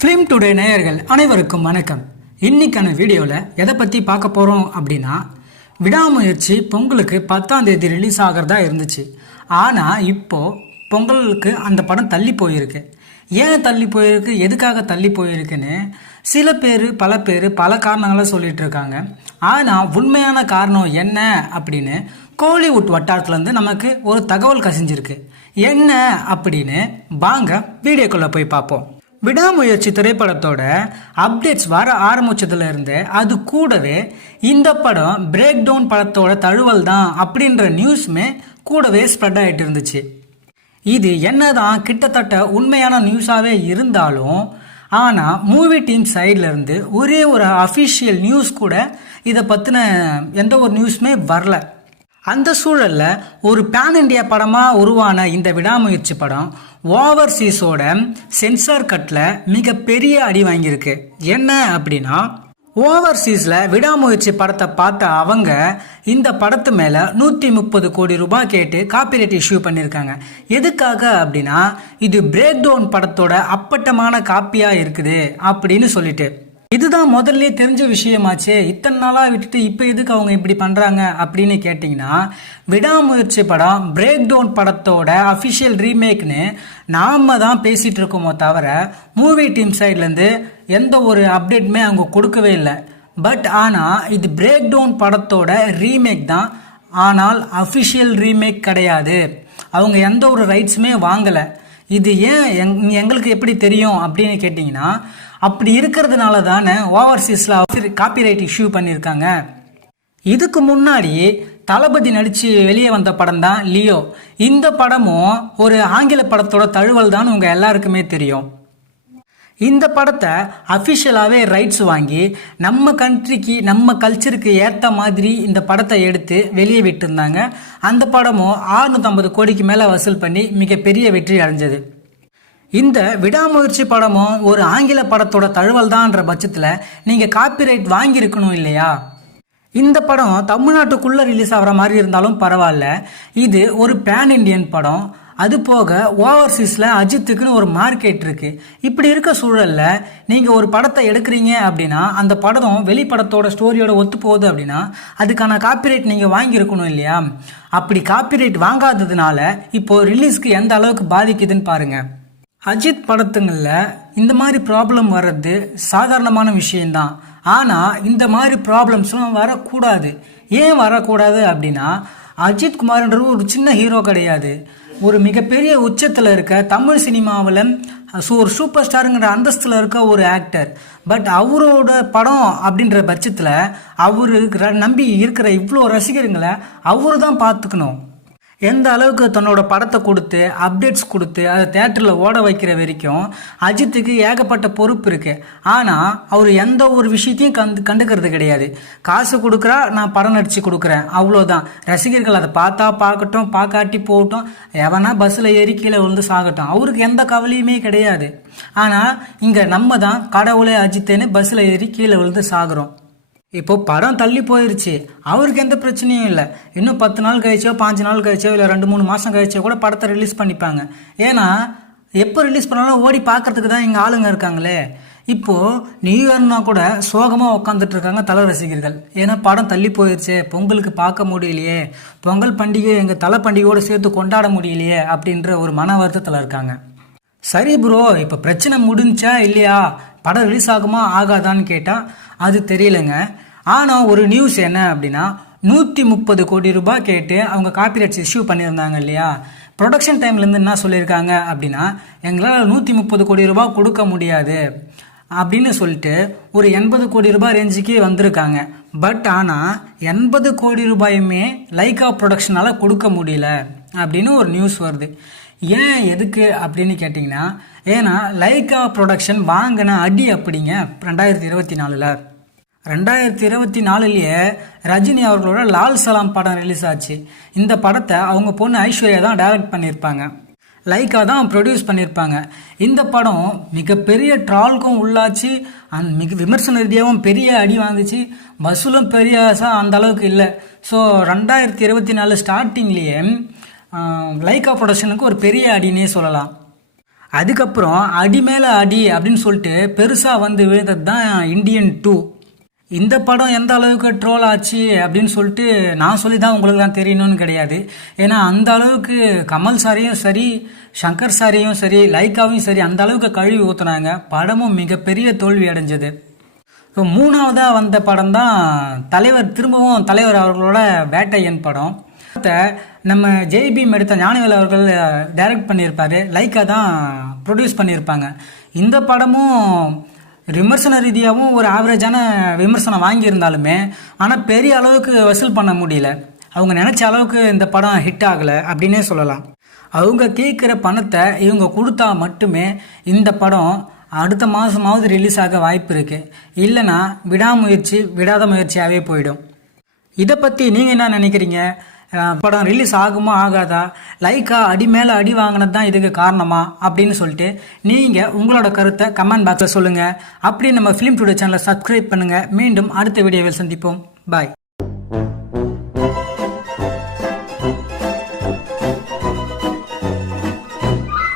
Film today நேயர்கள் அனைவருக்கும் வணக்கம். இன்னைக்கான வீடியோவில் எதை பற்றி பார்க்க போகிறோம் அப்படின்னா விடாமுயற்சி பொங்கலுக்கு பத்தாம் தேதி ரிலீஸ் ஆகிறதா இருந்துச்சு. ஆனால் இப்போது பொங்கலுக்கு அந்த படம் தள்ளி போயிருக்கு. ஏன் தள்ளி போயிருக்கு? எதுக்காக தள்ளி போயிருக்குன்னு சில பேர் பல பேர் பல காரணங்களை சொல்லிட்டு இருக்காங்க. ஆனால் உண்மையான காரணம் என்ன அப்படின்னு கோலிவுட் வட்டாரத்துலேருந்து நமக்கு ஒரு தகவல் கசிஞ்சிருக்கு. என்ன அப்படின்னு வாங்க வீடியோக்குள்ளே போய் பார்ப்போம். விடாமுயற்சி திரைப்படத்தோட அப்டேட்ஸ் வர ஆரம்பிச்சதுல இருந்து அது கூடவே இந்த படம் பிரேக் டவுன் படத்தோட தழுவல் தான் அப்படின்ற நியூஸுமே கூடவே ஸ்ப்ரெட் ஆகிட்டு இருந்துச்சு. இது என்னதான் கிட்டத்தட்ட உண்மையான நியூஸாகவே இருந்தாலும் ஆனால் மூவி டீம் சைட்லேருந்து ஒரே ஒரு அஃபிஷியல் நியூஸ் கூட இதை பற்றின எந்த ஒரு நியூஸுமே வரல. அந்த சூழலில் ஒரு பேன் இண்டியா படமாக உருவான இந்த விடாமுயற்சி படம் ஓவர்சீஸோட சென்சார் கட்டில் மிகப்பெரிய அடி வாங்கியிருக்கு. என்ன அப்படின்னா ஓவர்சீஸில் விடாமுயற்சி படத்தை பார்த்த அவங்க இந்த படத்து மேலே நூற்றி முப்பது கோடி ரூபாய் கேட்டு காப்பிரைட் இஷ்யூ பண்ணியிருக்காங்க. எதுக்காக அப்படின்னா இது பிரேக் டவுன் படத்தோட அப்பட்டமான காப்பியாக இருக்குது அப்படின்னு சொல்லிட்டு. இதுதான் முதல்ல தெரிஞ்ச விஷயமாச்சே. இத்தனை நாளாக விட்டுட்டு இப்போ எதுக்கு அவங்க இப்படி பண்ணுறாங்க அப்படின்னு கேட்டிங்கன்னா விடாமுயற்சி படம் பிரேக் டவுன் படத்தோட அஃபிஷியல் ரீமேக்னு நாம தான் பேசிகிட்டு இருக்கோமோ தவிர மூவி டீம் சைட்லேருந்து எந்த ஒரு அப்டேட்டுமே அவங்க கொடுக்கவே இல்லை. பட் ஆனால் இது பிரேக் டவுன் படத்தோட ரீமேக் தான். ஆனால் அஃபிஷியல் ரீமேக் கிடையாது. அவங்க எந்த ஒரு ரைட்ஸுமே வாங்கலை. இது ஏன் எங் எங்களுக்கு எப்படி தெரியும் அப்படின்னு கேட்டிங்கன்னா அப்படி இருக்கிறதுனால தானே ஓவர்சீஸில் காப்பிரைட் இஷ்யூ பண்ணியிருக்காங்க. இதுக்கு முன்னாடி தளபதி நடித்து வெளியே வந்த படம் தான் லியோ. இந்த படமும் ஒரு ஆங்கில படத்தோட தழுவல் தான் உங்கள் எல்லாருக்குமே தெரியும். இந்த படத்தை அஃபிஷியலாகவே ரைட்ஸ் வாங்கி நம்ம கண்ட்ரிக்கு நம்ம கல்ச்சருக்கு ஏற்ற மாதிரி இந்த படத்தை எடுத்து வெளியே விட்டுருந்தாங்க. அந்த படமும் 650 கோடிக்கு மேலே வசூல் பண்ணி மிகப்பெரிய வெற்றி அடைஞ்சது. இந்த விடாமுயற்சி படமும் ஒரு ஆங்கில படத்தோட தழுவல் தான்ற பட்சத்தில் நீங்கள் காப்பிரைட் வாங்கியிருக்கணும் இல்லையா? இந்த படம் தமிழ்நாட்டுக்குள்ளே ரிலீஸ் ஆகிற மாதிரி இருந்தாலும் பரவாயில்ல. இது ஒரு பேன் இண்டியன் படம். அது போக ஓவர்சீஸில் அஜித்துக்குன்னு ஒரு மார்க்கெட் இருக்குது இப்படி இருக்க சூழலில் நீங்கள் ஒரு படத்தை எடுக்கிறீங்க அப்படின்னா அந்த படம் வெளிப்படத்தோட ஸ்டோரியோட ஒத்து போகுது அப்படின்னா அதுக்கான காப்பிரைட் நீங்கள் வாங்கியிருக்கணும் இல்லையா? அப்படி காப்பிரைட் வாங்காததுனால இப்போது ரிலீஸ்க்கு எந்த அளவுக்கு பாதிக்குதுன்னு பாருங்கள் அஜித் படத்துங்களில் இந்த மாதிரி ப்ராப்ளம் வர்றது சாதாரணமான விஷயந்தான் ஆனால் இந்த மாதிரி ப்ராப்ளம்ஸ்லாம் வரக்கூடாது. ஏன் வரக்கூடாது அப்படின்னா அஜித் குமார்ன்றது ஒரு சின்ன ஹீரோ கிடையாது. ஒரு மிகப்பெரிய உச்சத்தில் இருக்க தமிழ் சினிமாவில் ஸோ ஒரு சூப்பர் ஸ்டாருங்கிற அந்தஸ்தில் இருக்க ஒரு ஆக்டர் பட் அவரோட படம் அப்படின்ற பட்சத்தில் அவரு நம்பி இருக்கிற இவ்வளோ ரசிகருங்களை அவரு தான் பார்த்துக்கணும். எந்த அளவுக்கு தன்னோட படத்தை கொடுத்து அப்டேட்ஸ் கொடுத்து அதை தேட்டரில் ஓட வைக்கிற வரைக்கும் அஜித்துக்கு ஏகப்பட்ட பொறுப்பு இருக்குது ஆனால் அவர் எந்த ஒரு விஷயத்தையும் கண்டு கண்டுக்கிறது கிடையாது. காசு கொடுக்குறா நான் படம் நடித்து கொடுக்குறேன். அவ்வளோதான் ரசிகர்கள் அதை பார்த்தா பார்க்கட்டும் பார்க்காட்டி போகட்டும். எவனா பஸ்ஸில் ஏறி கீழே விழுந்து சாகட்டும். அவருக்கு எந்த கவலையுமே கிடையாது. ஆனால் இங்கே நம்ம தான் கடவுளே அஜித்துன்னு பஸ்ஸில் ஏறி கீழே விழுந்து சாகுறோம். இப்போ படம் தள்ளி போயிருச்சு. அவருக்கு எந்த பிரச்சனையும் இல்லை. இன்னும் பத்து நாள் கழிச்சோ பாஞ்சு நாள் கழிச்சோ இல்லை ரெண்டு மூணு மாதம் கழிச்சோ கூட படத்தை ரிலீஸ் பண்ணிப்பாங்க. ஏன்னா எப்போ ரிலீஸ் பண்ணாலும் ஓடி பார்க்கறதுக்கு தான் எங்கள் ஆளுங்க இருக்காங்களே. இப்போது நியூ இயர்னா கூட சோகமாக உட்காந்துட்டு இருக்காங்க தலை ரசிகர்கள். ஏன்னா படம் தள்ளி போயிடுச்சே பொங்கலுக்கு பார்க்க முடியலையே. பொங்கல் பண்டிகை எங்கள் தலை பண்டிகையோடு சேர்த்து கொண்டாட முடியலையே அப்படின்ற ஒரு மன வருத்தத்தில் இருக்காங்க. சரி ப்ரோ இப்போ பிரச்சனை முடிஞ்சா இல்லையா? படம் ரிலீஸ் ஆகுமா ஆகாதான்னு கேட்டால் அது தெரியலங்க. ஆனால் ஒரு நியூஸ் என்ன அப்படின்னா நூற்றி முப்பது கோடி ரூபாய் கேட்டு அவங்க காப்பிரைட்ஸ் இஷ்யூ பண்ணியிருந்தாங்க இல்லையா? ப்ரொடக்ஷன் டைம்லேருந்து என்ன சொல்லியிருக்காங்க அப்படின்னா எங்களால் நூற்றி முப்பது கோடி ரூபாய் கொடுக்க முடியாது அப்படின்னு சொல்லிட்டு ஒரு எண்பது கோடி ரூபாய் ரேஞ்சுக்கு வந்திருக்காங்க. பட் ஆனால் எண்பது கோடி ரூபாயுமே லைக்கா ப்ரொடக்ஷனால் கொடுக்க முடியல அப்படின்னு ஒரு நியூஸ் வருது. ஏன் எதுக்கு அப்படின்னு கேட்டிங்கன்னா ஏன்னா லைகா ப்ரொடக்ஷன் வாங்கின அடி அப்படிங்க ரெண்டாயிரத்தி இருபத்தி நாலில். ரெண்டாயிரத்தி இருபத்தி நாலுலேயே ரஜினி அவர்களோட லால் சலாம் படம் ரிலீஸ் ஆச்சு. இந்த படத்தை அவங்க பொண்ணு ஐஸ்வர்யா தான் டைரக்ட் பண்ணியிருப்பாங்க. லைக்கா தான் ப்ரொடியூஸ் பண்ணியிருப்பாங்க. இந்த படம் மிகப்பெரிய ட்ரால்க்கும் உள்ளாச்சு. அந் மிக விமர்சன ரீதியாகவும் பெரிய அடி வாங்குச்சு. வசூலும் பெரியாசா அந்த அளவுக்கு இல்லை. ஸோ ரெண்டாயிரத்தி இருபத்தி நாலு ஸ்டார்டிங்லேயே லைக்கா ப்ரொடக்ஷனுக்கு ஒரு பெரிய அடினே சொல்லலாம். அதுக்கப்புறம் அடி மேலே அடி அப்படின்னு சொல்லிட்டு பெருசாக வந்து விழுந்தது தான் இந்தியன் டூ இந்த படம் எந்த அளவுக்கு ட்ரோல் ஆச்சு அப்படின்னு சொல்லிட்டு நான் சொல்லி தான் உங்களுக்கு தான் தெரியணும்னு கிடையாது. ஏன்னா அந்த அளவுக்கு கமல் சாரையும் சரி சங்கர் சாரையும் சரி லைக்காவையும் சரி அந்த அளவுக்கு கழுவி ஊற்றுனாங்க படமும் மிகப்பெரிய தோல்வி அடைஞ்சது. ஸோ மூணாவதாக வந்த படம் தான் தலைவர் திரும்பவும் தலைவர் அவர்களோட வேட்டையன் படம். நம்ம ஜெய்பீம் எடுத்த ஞானவேல் அவர்கள் டைரக்ட் பண்ணியிருப்பாரு. லைக்கா தான் ப்ரொடியூஸ் பண்ணியிருப்பாங்க. இந்த படமும் விமர்சன ரீதியாகவும் ஒரு ஆவரேஜான விமர்சனம் வாங்கியிருந்தாலுமே ஆனால் பெரிய அளவுக்கு வசூல் பண்ண முடியல. அவங்க நினச்ச அளவுக்கு இந்த படம் ஹிட் ஆகலை அப்படின்னே சொல்லலாம். அவங்க கேட்குற பணத்தை இவங்க கொடுத்தா மட்டுமே இந்த படம் அடுத்த மாதமாவது ரிலீஸ் ஆக வாய்ப்பு இருக்குது இல்லைன்னா விடாமுயற்சி விடாத முயற்சியாகவே போயிடும். இதை பற்றி நீங்கள் என்ன நினைக்கிறீங்க? படம் ரிலீஸ் ஆகுமா ஆகாதா? லைக்கா அடி மேலே அடி வாங்கினது தான் இதுக்கு காரணமா? அப்படின்னு சொல்லிட்டு நீங்கள் உங்களோட கருத்தை கமெண்ட் பாக்ஸில் சொல்லுங்கள் அப்படியே நம்ம ஃபிலிம் டுடே சேனலை சப்ஸ்கிரைப் பண்ணுங்கள் மீண்டும் அடுத்த வீடியோவில் சந்திப்போம். பாய்